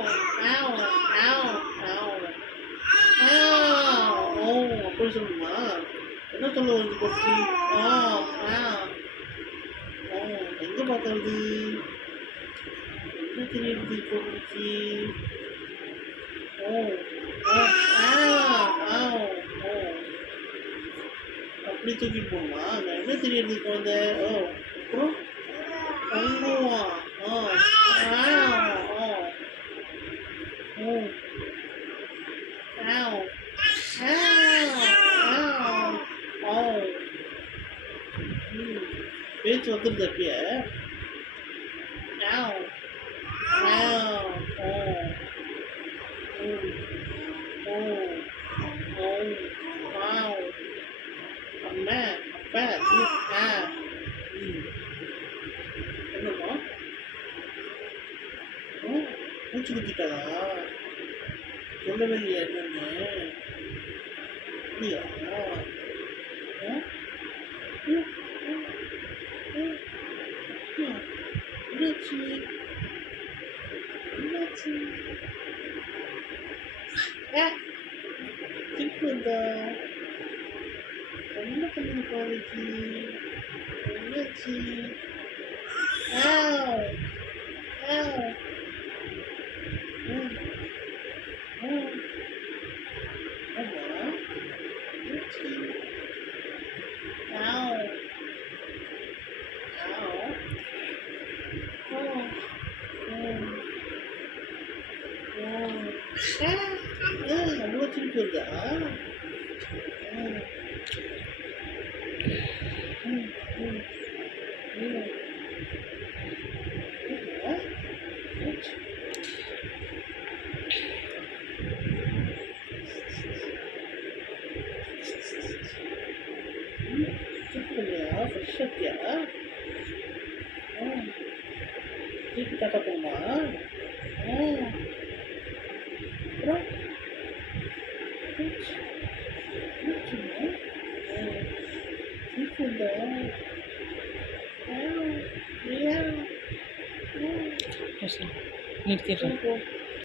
ஆவ் ஆவ் ஆவ் ஆவ் ஓ அப்படி சொல்லணுமா? என்ன சொல்ல வருது பப்பி? ஆ ஆ ஓ எங்க பார்க்கறது? என்ன தெரியுது இப்போதைக்கு? ஓ ஓ ஆவ் ஓ அப்படி தூக்கிட்டு போகணுமா? நான் என்ன தெரியுது குழந்தை? ஓ அப்புறம் அம்முவா ஆ ஆ ஓ ஓ ஆவ் ஆவ் ஆவ் ஓ ம் பேச்சு வந்துருது அப்படியே? ஆவ் ஆவ் ஓ ம் ஓ ஓ வாவ் அம்மா அப்பா ஆ ம் என்னம்மா? ஓ மூச்சு குத்திட்டாளா? சொல்லவே இல்லையா என்னன்னு? அப்படியா? ஆ ம் ம் ம் அப்படியா? என்னாச்சு? என்னாச்சு? ஆ திருப்பி வந்தா? என்ன பண்ணுது பாவைக்கு? என்னாச்சு? ஆவ் ஆவ் ம் ம் ஆமா என்னாச்சு? ஆவ் ஆவ் ஓ ம் ஓ ஆ ஆ அவ்வளோ திருப்பி வருதா? ம் ம் ம் ம் ஆ என்னாச்சு? ம் திருப்பி வந்தியா? ஃப்ரெஷ்ஷா இருக்கியா? ஆ திருப்பி டாட்டா போகணுமா? ஆ அப்புறம் என்னாச்சு? என்னாச்சும்மா? ஆ திருப்பி வந்தா? ஆ ஏன்? ஆ பேசலாம் நிறுத்திடுறேன். போ போ